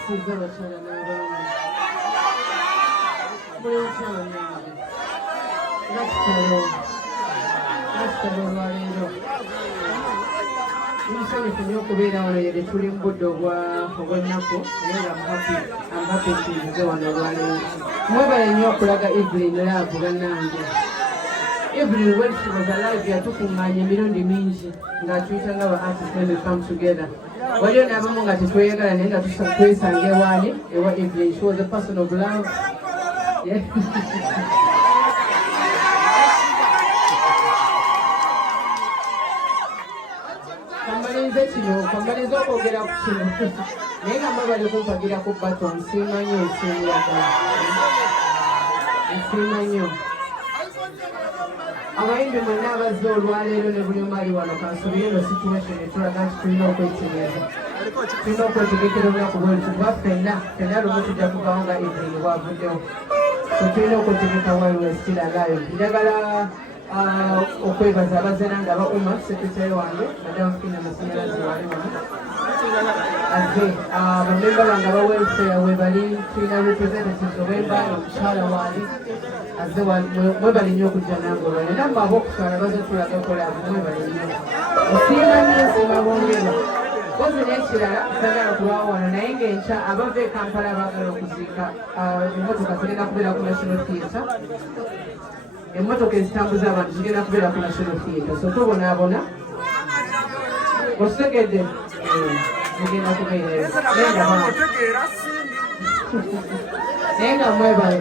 mwesiza abakyala n'abaami buli mukyala nange nakitalo olwaleero nsanyufu nnyo okubeera wano yede tuli mu budde obw'ennaku naye nga amuhapi nsinzize wano olwaleero mwebale nnyo okulaga Evelyn laavu bannange Evelyn when she was alive yatukuŋŋaanya emirundi mingi ng'atuyita nga ba artist when we come together waliyo n'abamu nga tetweyagala naye nga twesanga ewaani ewa Evelyn she was a person of love yeah. Kamaliza okwogera ku kino naye nga mwebali kumpagira ku baton nsiima nnyo nsiima nnyo abayimbi mwenna abazze olwaleero ne buli omu ali wano kansobire eno situation etulaga nti tulina okwetegereza tulina okwetegekera obulaku bwetu kuba ffenna lumu tujja kuvawo nga Evelyn bwavuddewo so tulina okwetegeka waliwo esitiraalayo njagala okwebaza abazena nga ba Uma sekretary wange madamu Fina Masanyalaze wali wano azze bamemba bange aba welfare webali tulina representatives ow'embaala omukyala waali azze mwebali nnyo okujja nange olwale nambe ab'okutwala baze tulaga kolaabu mwebali nnyo osiima nnyo nsiima bongera kozi n'ekirala sagala kulwawo wano naye ng'enkya abava e Kampala baagala okuziika emmotoka zigenda kubeera ku National Theatre emmotoka ezitambuza abantu zigenda kubeera ku National Theatre so tubonaabona otegedde zigenda kubeerayo naye nga mwebale